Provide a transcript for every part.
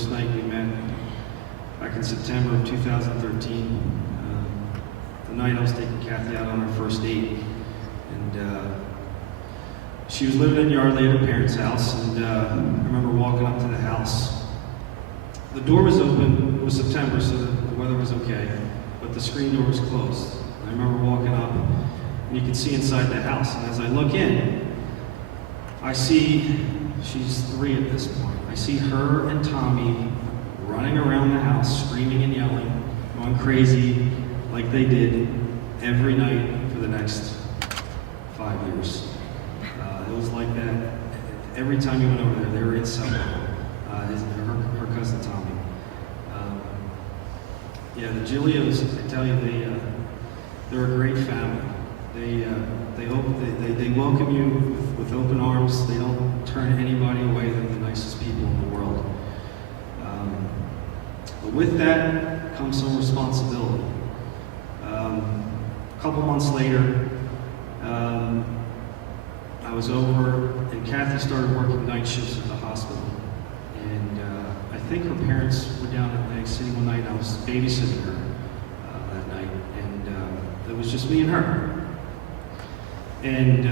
first night we met back in September of 2013. The night I was taking Kathy out on her first date. And she was living in Yardley at her parents' house, and I remember walking up to the house. The door was open. It was September, so the weather was okay, but the screen door was closed. I remember walking up, and you could see inside the house. And as I look in, I see, she's 3 at this point, I see her and Tommy running around the house, screaming and yelling, going crazy like they did every night for the next 5 years. It was like that every time you went over there. They were in somewhere. Her cousin Tommy. Yeah, the Gillios, I tell you, they're a great family. They welcome you with open arms. They don't turn anybody away. They're the nicest people in the world. But with that comes some responsibility. A couple months later, I was over, and Kathy started working night shifts at the hospital. And I think her parents were down at Atlantic City one night. I was babysitting her that night, and it was just me and her. And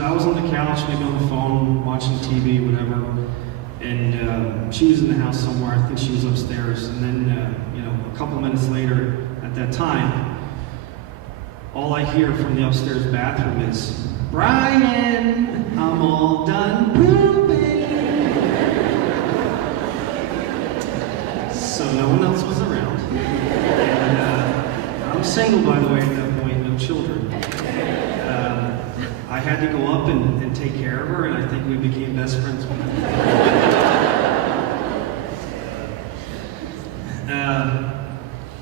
I was on the couch, maybe on the phone, watching TV, whatever. And she was in the house somewhere. I think she was upstairs. And then, a couple minutes later, at that time, all I hear from the upstairs bathroom is, "Brian, I'm all done pooping." So no one else was around. And I'm single, by the way, at that point, no children. I had to go up and take care of her, and I think we became best friends.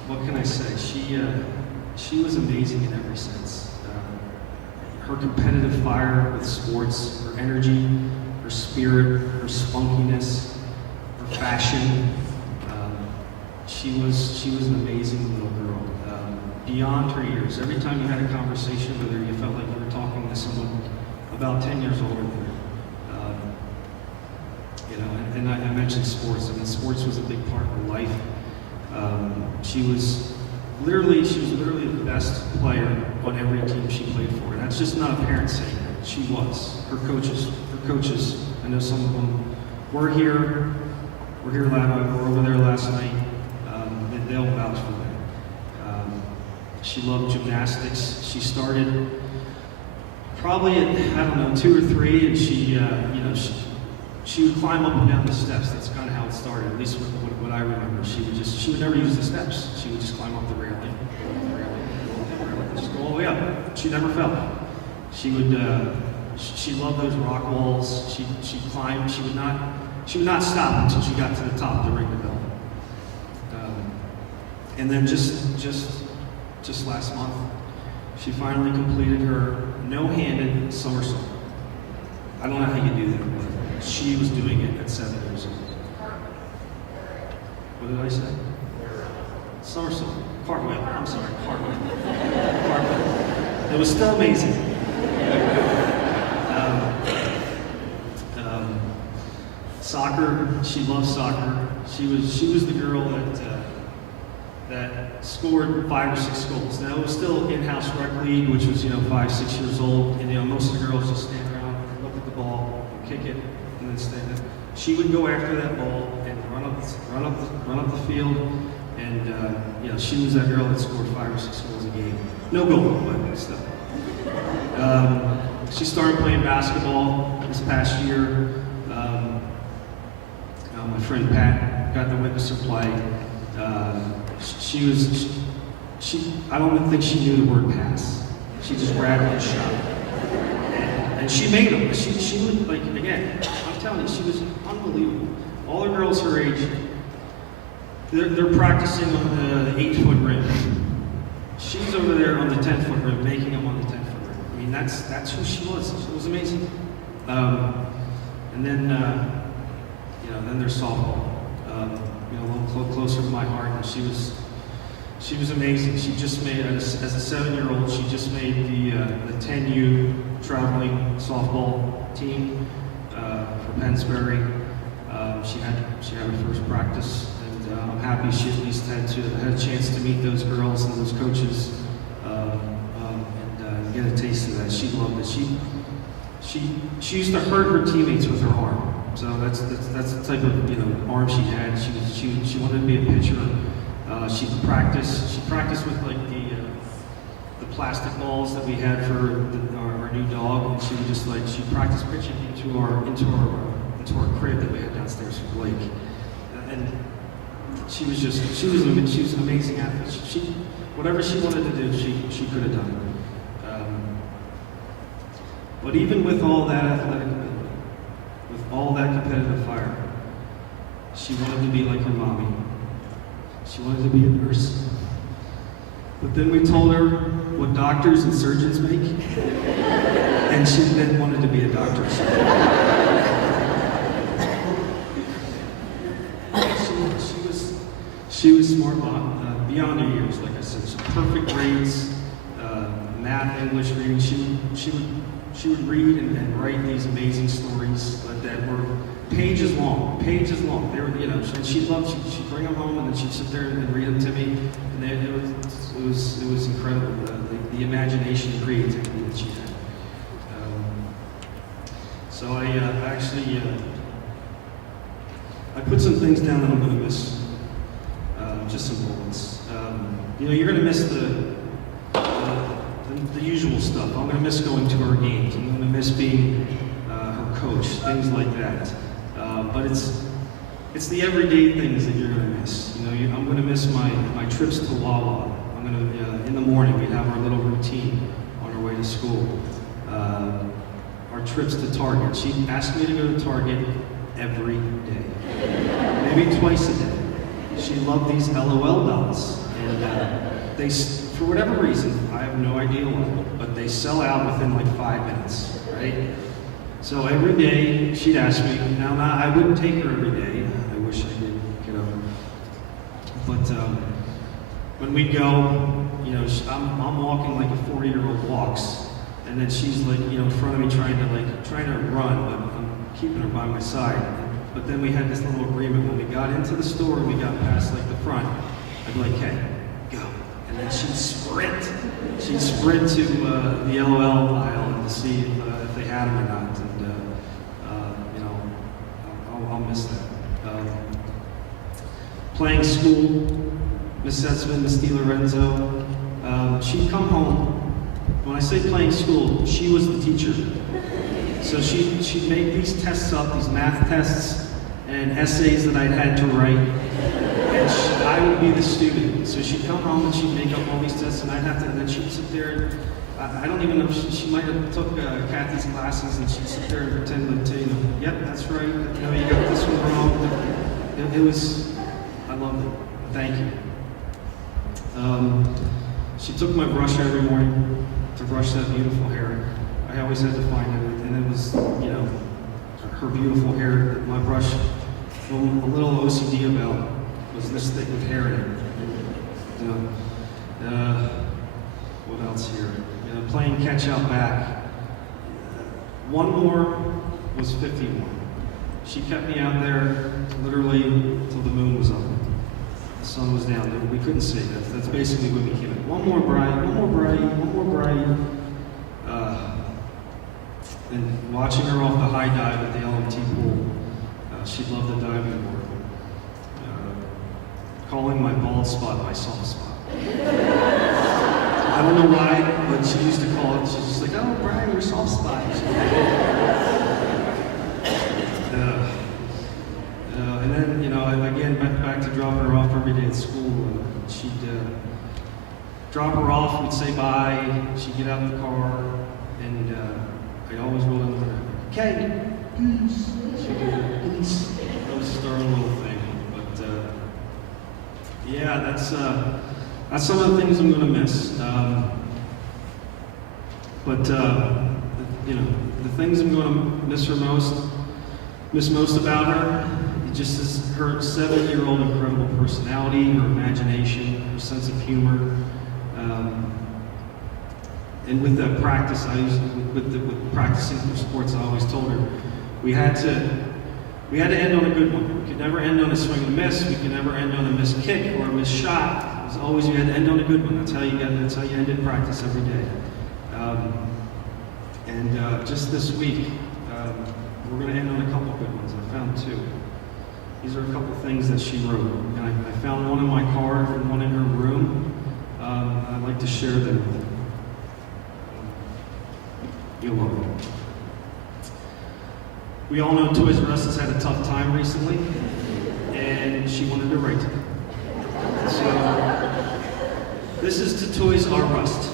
What can I say? She was amazing in every sense. Her competitive fire with sports, her energy, her spirit, her spunkiness, her fashion. She was an amazing little girl. Beyond her years, every time you had a conversation with her, you felt like you were talking to someone about 10 years older than her. And I mentioned sports. I mean, sports was a big part of her life. She was literally the best player on every team she played for. And that's just not a parent saying that. She was. Her coaches, I know some of them were here were over there last night. They'll vouch for that. She loved gymnastics. She started probably at, 2 or 3, and she would climb up and down the steps. That's kind of how it started, at least what I remember. She would never use the steps. She would just climb up the railing, just go all the way up. She never fell. She loved those rock walls. She climbed. She would not stop until she got to the top of the ring bell. And then just last month, she finally completed her no-handed somersault. I don't know how you do that, but she was doing it at 7 years old. What did I say? Somersault. Cartwheel. I'm sorry, cartwheel. It was still amazing. Soccer. She loved soccer. She was the girl that scored 5 or 6 goals. Now, it was still in-house rec league, which was 5, 6 years old, and most of the girls just stand around, look at the ball, kick it, and then stand there. She would go after that ball and run up the field, and she was that girl that scored 5 or 6 goals a game. No goal, but still. She started playing basketball this past year. My friend Pat got to witness her play. I don't even think she knew the word pass. She just grabbed it and shot. And she made them. She would, again, I'm telling you, she was unbelievable. All the girls her age, they're practicing on the 8-foot rim. She's over there on the 10-foot rim, making them on the 10-foot rim. I mean, that's who she was. It was amazing. And then, then there's softball. A little closer to my heart, and she was amazing. She just made, as a 7-year-old, she just made the 10U traveling softball team for Pennsbury. She had her first practice, and I'm happy she at least had a chance to meet those girls and those coaches and get a taste of that. She loved it. She used to hurt her teammates with her arm. So that's the type of arm she had. She wanted to be a pitcher. She practiced with like the plastic balls that we had for our new dog, and she would just she practiced pitching into our crib that we had downstairs for Blake. And she was an amazing athlete. Whatever she wanted to do, she could have done. But even with all that athletic ability, with all that competitive fire, she wanted to be like her mommy. She wanted to be a nurse. But then we told her what doctors and surgeons make, and she then wanted to be a doctor. She was smart beyond her years, like I said. She perfect grades, math, English, reading. She would read and write these amazing stories that were pages long. They were, and she'd bring them home and then she'd sit there and read them to me, and it was incredible, the imagination and creativity that she had. So I actually I put some things down that I'm going to miss, just some bullets. You're going to miss the usual stuff. I'm going to miss going to her games. I'm going to miss being her coach, things like that. But it's the everyday things that you're going to miss. I'm going to miss my trips to Wawa. I'm going to in the morning we'd have our little routine on our way to school. Our trips to Target. She asked me to go to Target every day, maybe twice a day. She loved these LOL dolls, and they, for whatever reason, I have no idea why, but they sell out within like 5 minutes, right? So every day she'd ask me. Now I wouldn't take her every day. I wish I did, But when we go, I'm walking like a 40-year-old walks, and then she's like, in front of me trying to run, but I'm keeping her by my side. But then we had this little agreement when we got into the store and we got past like the front. I'd be like, hey, go. And then she'd sprint. She'd sprint to the LOL aisle to see if they had them or not. And, I'll miss that. Playing school, Miss Setzman, Miss DiLorenzo, she'd come home. When I say playing school, she was the teacher. So she'd make these tests up, these math tests and essays that I'd had to write, and I would be the student. So she'd come home and she'd make up all these tests, and I'd have to, and then she'd sit there, and I don't even know, she might have took Kathy's classes, and she'd sit there and pretend to, yep, that's right, you got this one wrong. It was, I loved it. Thank you. She took my brush every morning to brush that beautiful hair. I always had to find it, and it was, her beautiful hair. My brush, from a little OCD about, was this thick with hair in it. What else here? Playing catch out back. One more was 51. She kept me out there literally till the moon was up. The sun was down there. We couldn't see. That's basically what became it. One more bright. And watching her off the high dive at the LMT pool, she'd love the diving board. Calling my bald spot my soft spot. I don't know why, but she used to call it. She's just like, oh, Brian, your soft spot. And then, again, back to dropping her off every day at school. She'd drop her off, we'd say bye, she'd get out of the car, and I'd always roll in with her, Kayden, peace. She'd go, peace. That was just our own little thing. But yeah, that's some of the things I'm going to miss. The things I'm going to miss most about her, it just is her 7-year-old incredible personality, her imagination, her sense of humor. And with the practice, with practicing for sports, I always told her we had to We had to end on a good one. We could never end on a swing and a miss. We could never end on a missed kick or a missed shot. It was always you had to end on a good one. That's how you ended practice every day. Just this week, we're going to end on a couple good ones. I found two. These are a couple things that she wrote. And I found one in my car and one in her room. I'd like to share them with you. You're welcome. We all know Toys R Us has had a tough time recently, and she wanted to write to me. So, this is to Toys R Us.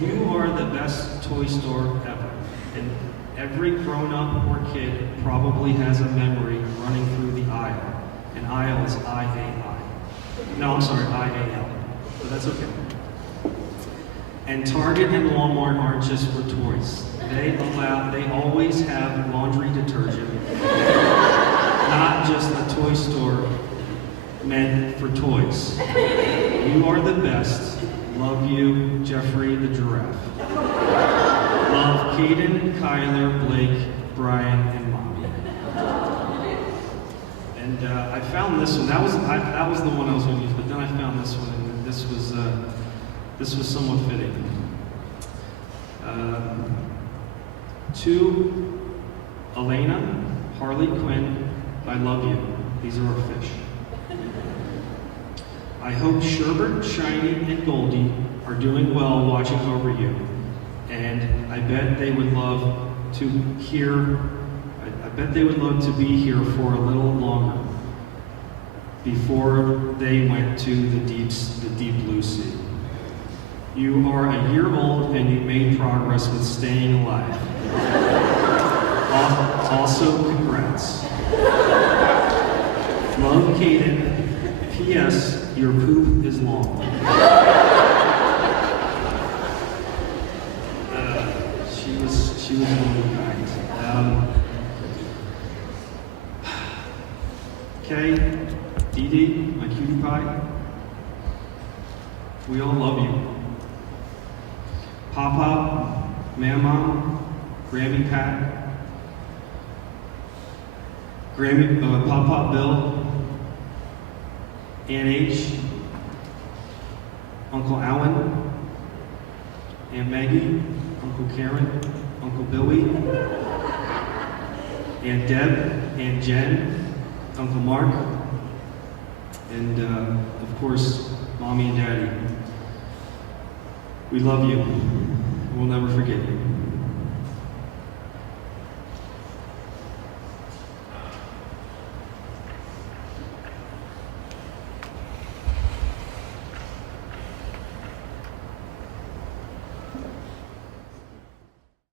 You are the best toy store ever, and every grown-up or kid probably has a memory running through the aisle. And aisle is I-A-I. No, I'm sorry, I-A-L. But that's okay. And Target and Walmart aren't just for toys. They always have laundry detergent. Not just a toy store meant for toys. You are the best. Love you, Jeffrey the giraffe. Love Kayden, Kyler, Blake, Brian, and Mommy. And I found this one. That was the one I was going to use, but then I found this one, and this was somewhat fitting. To Elena, Harley Quinn, I love you. These are our fish. I hope Sherbert, Shiny, and Goldie are doing well watching over you. And I bet they would love to be here for a little longer before they went to the deep blue sea. You are a year old and you made progress with staying alive. Also, congrats. Love, Kayden. P.S. Your poop is long. She was really kind. Kay, Dee Dee, my cutie pie. We all love you. Pop, Mama, Grammy Pat, Pop Bill, Aunt H, Uncle Alan, Aunt Maggie, Uncle Karen, Uncle Billy, Aunt Deb, Aunt Jen, Uncle Mark, and of course, Mommy and Daddy. We love you. We'll never forget you.